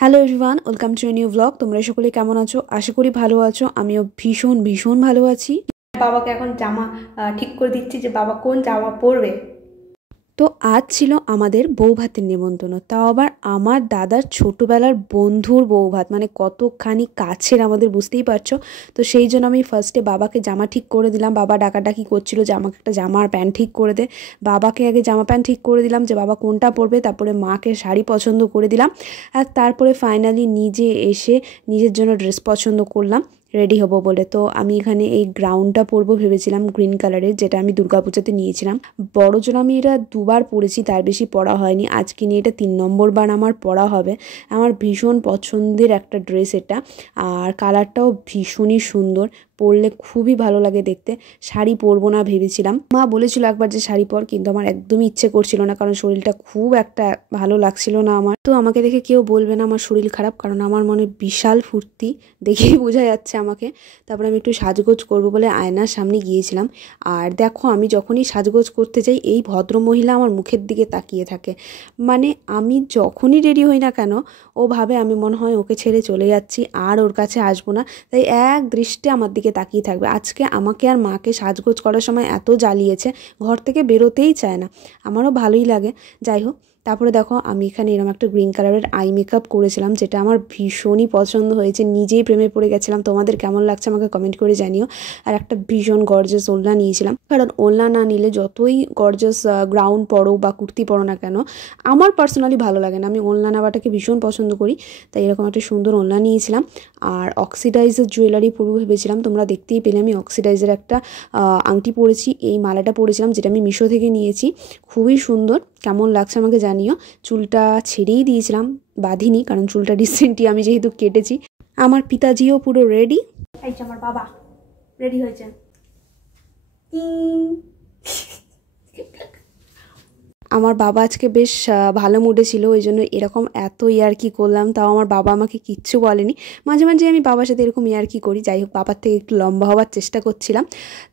Hello everyone, welcome to a new blog. তোমরা সকলে কেমন আছো? আশা করি ভালো আছো। আমিও ভীষণ ভীষণ ভালো আছি। বাবাকে এখন জামা ঠিক করে দিচ্ছি যে বাবা কোন জামা পরবে। তো আজ ছিল আমাদের বৌভাতের নিমন্ত্রণ, তাও আবার আমার দাদার ছোটোবেলার বন্ধুর বৌভাত, মানে কতখানি কাছের আমাদের, বুঝতেই পারছো। তো সেই জন্য আমি ফার্স্টে বাবাকে জামা ঠিক করে দিলাম। বাবা ডাকাডাকি করছিল যে আমাকে একটা জামা আর প্যান্ট ঠিক করে দে। বাবাকে আগে জামা প্যান্ট ঠিক করে দিলাম যে বাবা কোনটা পরবে, তারপরে মাকে শাড়ি পছন্দ করে দিলাম, আর তারপরে ফাইনালি নিজে এসে নিজের জন্য ড্রেস পছন্দ করলাম রেডি হব বলে। তো আমি এখানে এই গ্রাউন্ডটা পরবো ভেবেছিলাম, গ্রিন কালারের, যেটা আমি দুর্গাপূজাতে নিয়েছিলাম। বড়জন আমি এটা দুবার পরেছি, তার বেশি পরা হয়নি। আজকে নিয়ে এটা 3 নম্বর বার আমার পরা হবে। আমার ভীষণ পছন্দের একটা ড্রেস এটা, আর কালারটাও ভীষণই সুন্দর, পরলে খুবই ভালো লাগে দেখতে। শাড়ি পরবো না ভেবেছিলাম, মা বলেছিল একবার যে শাড়ি পর, কিন্তু আমার একদমই ইচ্ছে করছিল না, কারণ শরীরটা খুব একটা ভালো লাগছিল না আমার। তো আমাকে দেখে কেউ বলবে না আমার শরীর খারাপ, কারণ আমার মনে বিশাল ফুর্তি, দেখেই বোঝা যাচ্ছে আমাকে। তারপরে আমি একটু সাজগোজ করবো বলে আয়নার সামনে গিয়েছিলাম। আর দেখো, আমি যখনই সাজগোজ করতে যাই এই ভদ্রমহিলা আমার মুখের দিকে তাকিয়ে থাকে। মানে আমি যখনই রেডি হই না কেন, ও ভাবে আমি মনে হয় ওকে ছেড়ে চলে যাচ্ছি, আর ওর কাছে আসবো না, তাই এক দৃষ্টে আমার দিকে তাকিয়ে থাকবে। আজকে আমাকে আর মাকে সাজগোজ করার সময় এত জ্বালিয়েছে, ঘর থেকে বেরোতেই চায় না। আমারও ভালোই লাগে। যাই হোক, তারপরে দেখো আমি এখানে এরকম একটা গ্রিন কালারের আই মেকআপ করেছিলাম, যেটা আমার ভীষণই পছন্দ হয়েছে, নিজেই প্রেমে পড়ে গেছিলাম। তোমাদের কেমন লাগছে আমাকে কমেন্ট করে জানিও। আর একটা ভীষণ গর্জাস ওড়না নিয়েছিলাম, কারণ ওড়না না নিলে যতই গর্জাস গ্রাউন্ড পরো বা কুর্তি পরো না কেন, আমার পার্সোনালি ভালো লাগে না। আমি ওড়না নেওয়াটাকে ভীষণ পছন্দ করি, তাই এরকম একটা সুন্দর ওড়না নিয়েছিলাম। আর অক্সিডাইজের জুয়েলারি পরবো ভেবেছিলাম, তোমরা দেখতেই পেলে আমি অক্সিডাইজের একটা আংটি পরেছি, এই মালাটা পরেছিলাম, যেটা আমি মিশো থেকে নিয়েছি, খুবই সুন্দর। কেমন লাগছে আমাকে জানিও। চুলটা ছেড়েই দিয়েছিলাম, বাঁধিনি, কারণ চুলটা রিসেন্টলি আমি যেহেতু কেটেছি। আমার পিতাজিও পুরো রেডি। এই যে আমার বাবা রেডি হয়েছে। আমার বাবা আজকে বেশ ভালো মুডে ছিল, ওই জন্য এরকম এত ইয়ার্কি করলাম, তাও আমার বাবা আমাকে কিচ্ছু বলেনি। মাঝে মাঝে আমি বাবার সাথে এরকম ইয়ার্কি করি। যাই হোক, বাবার থেকে একটু লম্বা হওয়ার চেষ্টা করছিলাম।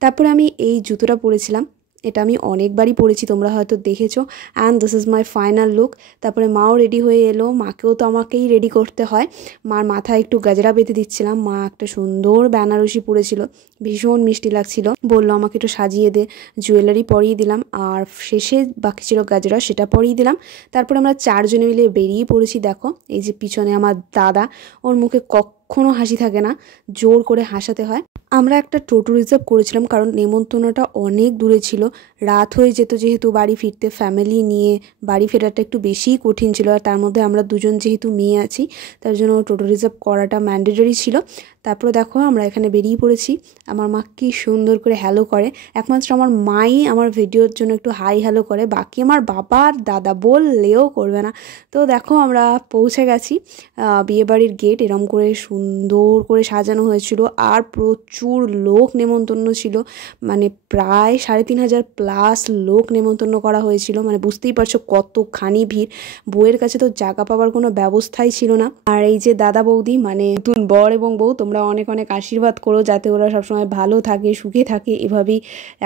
তারপরে আমি এই জুতোটা পরেছিলাম, এটা আমি অনেকবারই পরেছি, তোমরা হয়তো দেখেছো। And this is my final look. তারপরে মাও রেডি হয়ে এলো, মাকেও তো আমাকেই রেডি করতে হয়। মার মাথায় একটু গাজরা বেঁধে দিচ্ছিলাম। মা একটা সুন্দর বেনারসি পরেছিল, ভীষণ মিষ্টি লাগছিল, বললো আমাকে একটু সাজিয়ে দে। জুয়েলারি পরিয়ে দিলাম, আর শেষে বাকি ছিল গাজরা, সেটা পরিয়ে দিলাম। তারপরে আমরা 4 জনে মিলে বেরিয়ে পড়েছি। দেখো, এই যে পিছনে আমার দাদা, ওর মুখে কখনো হাসি থাকে না, জোর করে হাসাতে হয়। আমরা একটা টোটো রিজার্ভ করেছিলাম, কারণ নেমন্তন্নটা অনেক দূরে ছিল, রাত হয়ে যেত যেহেতু বাড়ি ফিরতে, ফ্যামিলি নিয়ে বাড়ি ফেরাটা একটু বেশিই কঠিন ছিল। আর তার মধ্যে আমরা দুজন যেহেতু মেয়ে আছি, তার জন্য টোটো রিজার্ভ করাটা ম্যান্ডেটরি ছিল। তারপরে দেখো আমরা এখানে বেরিয়ে পড়েছি। আমার মা কি সুন্দর করে হ্যালো করে, একমাত্র আমার মাই আমার ভিডিওর জন্য একটু হাই হ্যালো করে, বাকি আমার বাবা আর দাদা বললেও করবে না। তো দেখো আমরা পৌঁছে গেছি। বিয়েবাড়ির গেট এরম করে সুন্দর করে সাজানো হয়েছিল, আর প্রচুর লোক নেমন্তন্ন ছিল, মানে প্রায় 3,500 প্লাস লোক নেমন্তন্ন করা হয়েছিল। মানে বুঝতেই পারছো কতখানি ভিড়। বউয়ের কাছে তো জায়গা পাওয়ার কোনো ব্যবস্থাই ছিল না। আর এই যে দাদা বৌদি, মানে নতুন বর এবং বউ, তোমরা অনেক অনেক আশীর্বাদ করো যাতে ওরা সবসময় ভালো থাকে, সুখে থাকে, এভাবেই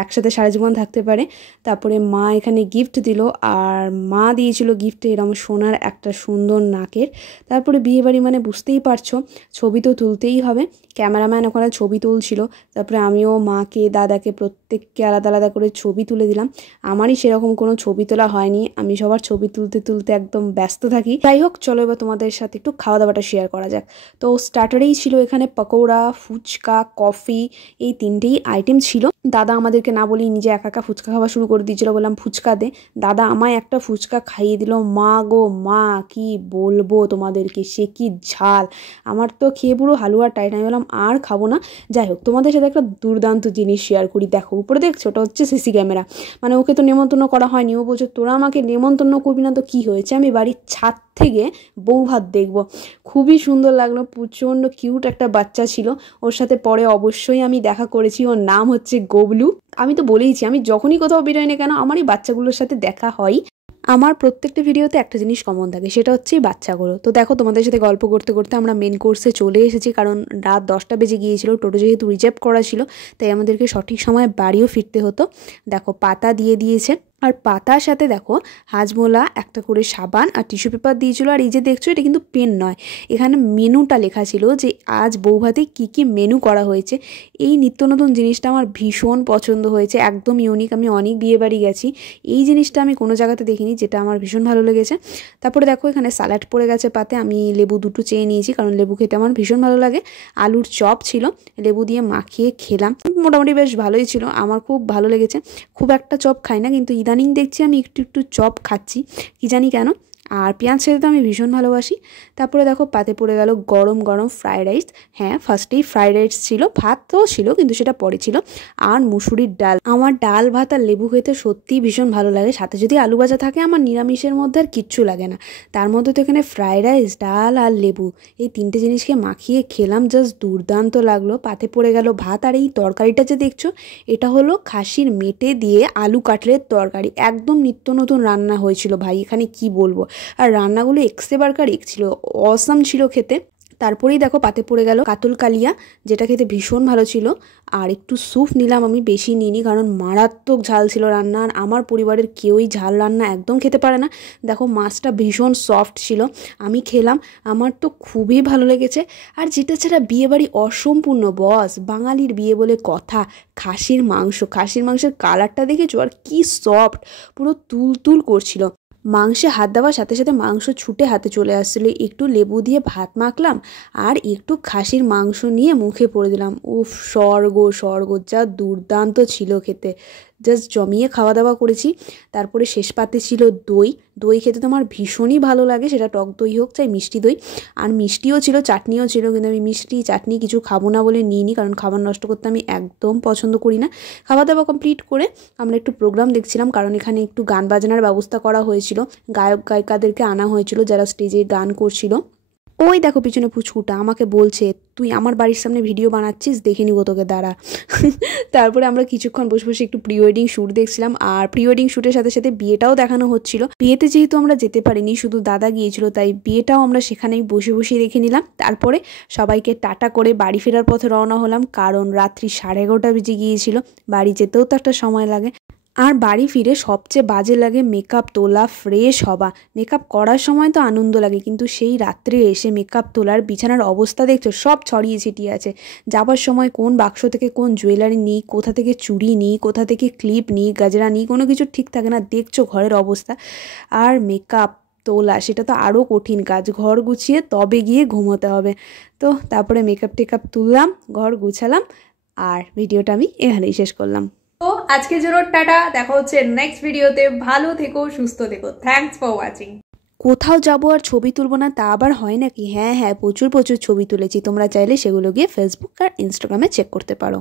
একসাথে সারা জীবন থাকতে পারে। তারপরে মা এখানে গিফট দিল, আর মা দিয়েছিল গিফটে এরকম সোনার একটা সুন্দর নাকের। তারপরে বিয়েবাড়ি মানে বুঝতেই পারছো, ছবি তো তুলতেই হবে। ক্যামেরাম্যান ওখানে ছবি তুলছিল। তারপরে আমিও মাকে দাদাকে প্রত্যেককে আলাদা আলাদা করে ছবি তুলে দিলাম। আমারই সেরকম কোনো ছবি তোলা হয়নি, আমি সবার ছবি তুলতে তুলতে একদম ব্যস্ত থাকি। যাই হোক, চলো এবার তোমাদের সাথে একটু খাওয়া দাওয়াটা শেয়ার করা যাক। তো স্টার্টারেই ছিল এখানে পকোড়া, ফুচকা, কফি, এই 3টেই আইটেম ছিল। দাদা আমাদেরকে না বলেই নিজে একা একা ফুচকা খাওয়া শুরু করে দিয়েছিল। বললাম ফুচকা দে, দাদা আমায় একটা ফুচকা খাইয়ে দিল। মা গো মা, কি বলবো তোমাদেরকে, সে কি ঝাল! আমার তো খেয়ে পুরো হালুয়া টাইট। আমি বললাম আর খাবো না। যাই হোক, তোমাদের সাথে একটা দুর্দান্ত জিনিস শেয়ার করি। দেখো উপরে দেখছো, ওটা হচ্ছে সিসি ক্যামেরা। মানে ওকে তো নেমন্তন্ন করা হয়নি, ও বলছে তোরা আমাকে নেমন্তন্ন করবি না তো কি হয়েছে, আমি বাড়ির ছাদ থেকে বউ ভাত দেখবো। খুবই সুন্দর লাগলো, প্রচণ্ড কিউট একটা বাচ্চা ছিল। ওর সাথে পরে অবশ্যই আমি দেখা করেছি, ওর নাম হচ্ছে গবলু। আমি তো বলেইছি, আমি যখনই কোথাও বেরোই না কেন আমার এই বাচ্চাগুলোর সাথে দেখা হয়। আমার প্রত্যেকটা ভিডিওতে একটা জিনিস কমন থাকে, সেটা হচ্ছে বাচ্চাগুলো। তো দেখো, তোমাদের সাথে গল্প করতে করতে আমরা মেন কোর্সে চলে এসেছি, কারণ রাত 10টা বেজে গিয়েছিল। টোটো যেহেতু রিজার্ভ করা ছিল, তাই আমাদেরকে সঠিক সময়ে বাড়িও ফিরতে হতো। দেখো পাতা দিয়ে দিয়েছে, আর পাতার সাথে দেখো হাজমোলা, একটা করে সাবান আর টিস্যু পেপার দিয়েছিল। আর এই যে দেখছো এটা কিন্তু পেন নয়, এখানে মেনুটা লেখা ছিল যে আজ বৌভাতে কী কী মেনু করা হয়েছে। এই নিত্য নতুন জিনিসটা আমার ভীষণ পছন্দ হয়েছে, একদম ইউনিক। আমি অনেক বিয়েবাড়ি গেছি, এই জিনিসটা আমি কোনো জায়গাতে দেখিনি, যেটা আমার ভীষণ ভালো লেগেছে। তারপরে দেখো এখানে স্যালাড পড়ে গেছে পাতে, আমি লেবু দুটো চেয়ে নিয়েছি কারণ লেবু খেতে আমার ভীষণ ভালো লাগে। আলুর চপ ছিল, লেবু দিয়ে মাখিয়ে খেলাম, মোটামুটি বেশ ভালোই ছিল, আমার খুব ভালো লেগেছে। খুব একটা চপ খাই না, কিন্তু ইদানিং দেখছি আমি একটু একটু চপ খাচ্ছি, কি জানি কেন। আর পেঁয়াজ খেতে তো আমি ভীষণ ভালোবাসি। তারপরে দেখো পাতে পড়ে গেল গরম গরম ফ্রাইড রাইস। হ্যাঁ, ফার্স্টেই ফ্রাইড রাইস ছিল, ভাতও ছিল কিন্তু সেটা পরে ছিল, আর মুসুরির ডাল। আমার ডাল ভাত আর লেবু খেতে সত্যিই ভীষণ ভালো লাগে, সাথে যদি আলু ভাজা থাকে আমার নিরামিষের মধ্যে আর কিচ্ছু লাগে না। তার মধ্যে তো এখানে ফ্রাইড রাইস, ডাল আর লেবু, এই তিনটে জিনিসকে মাখিয়ে খেলাম, জাস্ট দুর্দান্ত লাগলো। পাতে পড়ে গেল ভাত, আর এই তরকারিটা যে দেখছো এটা হলো খাসির মেটে দিয়ে আলু কাটলের তরকারি, একদম নিত্য নতুন রান্না হয়েছিল ভাই, এখানে কি বলবো। আর রান্নাগুলো এক্সে বারকার এক ছিল, অসাম ছিল খেতে। তারপরেই দেখো পাতে পড়ে গেল কাতল কালিয়া, যেটা খেতে ভীষণ ভালো ছিল। আর একটু স্যুপ নিলাম, আমি বেশি নিইনি কারণ মারাত্মক ঝাল ছিল রান্না, আর আমার পরিবারের কেউই ঝাল রান্না একদম খেতে পারে না। দেখো মাছটা ভীষণ সফট ছিল, আমি খেলাম, আমার তো খুবই ভালো লেগেছে। আর যেটা ছাড়া বিয়েবাড়ি অসম্পূর্ণ বস, বাঙালির বিয়ে বলে কথা, খাসির মাংস, খাসির মাংসের কালারটা দেখেছো, আর কি সফট, পুরো তুল করছিল। মাংসে হাত দেওয়ার সাথে সাথে মাংস ছুটে হাতে চলে আসছিল, একটু লেবু দিয়ে ভাত মাখলাম আর একটু খাসির মাংস নিয়ে মুখে পড়ে দিলাম, উফ স্বর্গ স্বর্গ, যা দুর্দান্ত ছিল খেতে, জাস্ট জমিয়ে খাওয়া দাওয়া করেছি। তারপরে শেষ পাতে ছিল দই। দই খেতে তো আমার ভীষণই ভালো লাগে, সেটা টক দই হোক চাই মিষ্টি দই। আর মিষ্টিও ছিল, চাটনিও ছিল, কিন্তু আমি মিষ্টি চাটনি কিছু খাবো না বলে নিইনি, কারণ খাবার নষ্ট করতে আমি একদম পছন্দ করি না। খাওয়া দাওয়া কমপ্লিট করে আমরা একটু প্রোগ্রাম দেখছিলাম, কারণ এখানে একটু গান বাজনার ব্যবস্থা করা হয়েছিল, গায়ক গায়িকাদেরকে আনা হয়েছিল যারা স্টেজে গান করছিল। ওই দেখো পিছনে পুচকুটা আমাকে বলছে, তুই আমার বাড়ির সামনে ভিডিও বানাচ্ছিস, দেখে নিব তোকে, দাঁড়া। তারপরে আমরা কিছুক্ষণ বসে বসে একটু প্রি ওয়েডিং শ্যুট দেখছিলাম, আর প্রি ওয়েডিং শ্যুটের সাথে সাথে বিয়েটাও দেখানো হচ্ছিল। বিয়েতে যেহেতু আমরা যেতে পারিনি, শুধু দাদা গিয়েছিল, তাই বিয়েটাও আমরা সেখানেই বসে বসে দেখে নিলাম। তারপরে সবাইকে টাটা করে বাড়ি ফেরার পথে রওনা হলাম, কারণ রাত্রি 11:30 বেজে গিয়েছিল, বাড়ি যেতেও তো একটা সময় লাগে। আর বাড়ি ফিরে সবচেয়ে বাজে লাগে মেকআপ তোলা, ফ্রেশ হওয়া। মেকআপ করার সময় তো আনন্দ লাগে, কিন্তু সেই রাত্রে এসে মেকআপ তোলার বিছানার অবস্থা দেখছো, সব ছড়িয়ে ছিটিয়ে আছে। যাবার সময় কোন বাক্স থেকে কোন জুয়েলারি নিই, কোথা থেকে চুড়ি নিই, কোথা থেকে ক্লিপ নিই, গাজরা নিই, কোনো কিছু ঠিক থাকে না, দেখছো ঘরের অবস্থা। আর মেকআপ তোলা সেটা তো আরও কঠিন কাজ, ঘর গুছিয়ে তবে গিয়ে ঘুমোতে হবে। তো তারপরে মেকআপ টেকআপ তুললাম, ঘর গুছালাম, আর ভিডিওটা আমি এখানেই শেষ করলাম। তো আজকের জন্য টাটা, দেখা হচ্ছে নেক্সট ভিডিওতে। ভালো থেকো, সুস্থ থেকো, থ্যাঙ্কস ফর ওয়াচিং। কোথাও যাবো আর ছবি তুলবো না, তা আবার হয় নাকি? হ্যাঁ, প্রচুর ছবি তুলেছি, তোমরা চাইলে সেগুলো গিয়ে ফেসবুক আর ইনস্টাগ্রামে চেক করতে পারো।